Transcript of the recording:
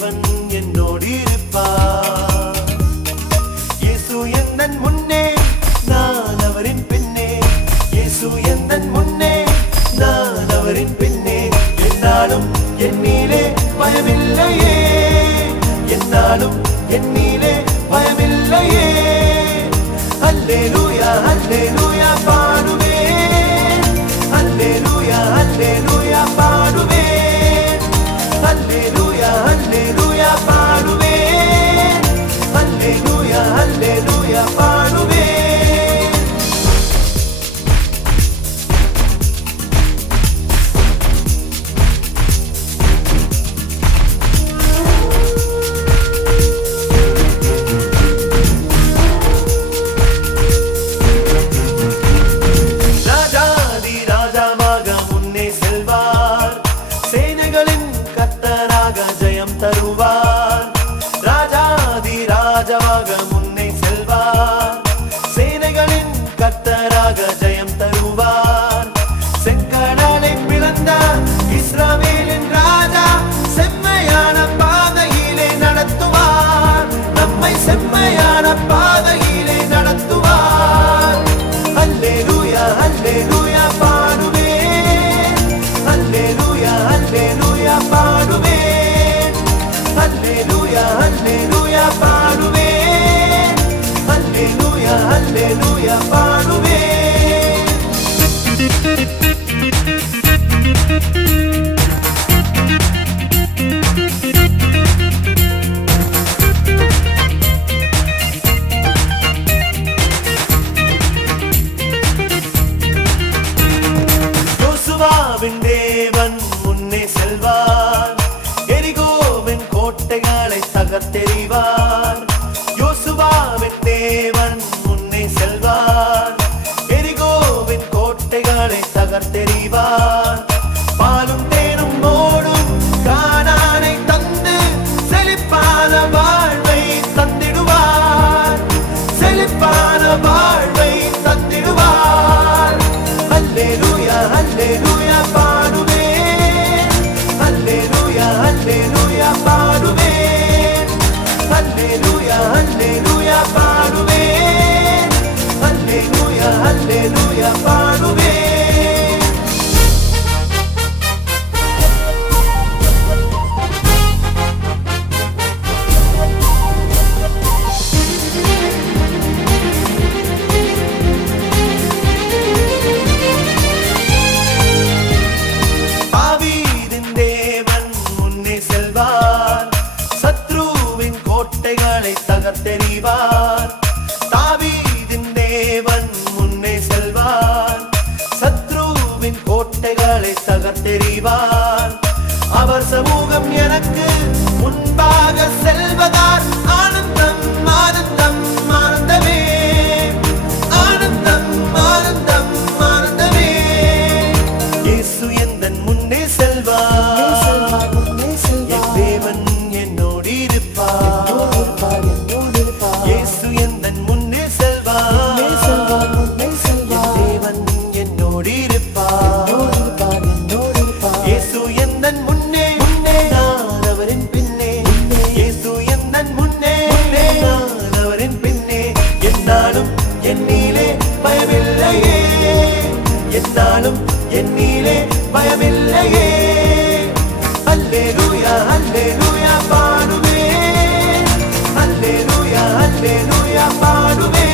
தேவன் என்னோடு இருப்பார். இயேசு என்னன் முன்னே நான் அவரின் பின்னே. இயேசு என்னன் முன்னே நான் அவரின் பின்னே. என் மேலே பயமில்லையே என்னாலும் என் யோசுவாவின் தேவன் முன்னே செல்வார். எரிகோவின் கோட்டைகளை தகர்த்தெறிவார். யோசுவாவின் தேவன் அல்லேலூயா பாடுவே அல்லேலூயா அல்லேலூயா பாடுவே செய்வார். தாவீதின் தேவன் முன்னே செல்வார். சத்ருவின் கோட்டைகளை தகர்த்தெறிவார். அவர் சமூகம் எனக்கு முன்பாக செல்வதால் ஆனந்தம் ஆனந்தம். என்றாலும் என்னிலே பயமில்லையே. அல்லே லூயா அல்லே லூயா பாடுவே அல்லே லூயா அல்லே லூயா பாடுவே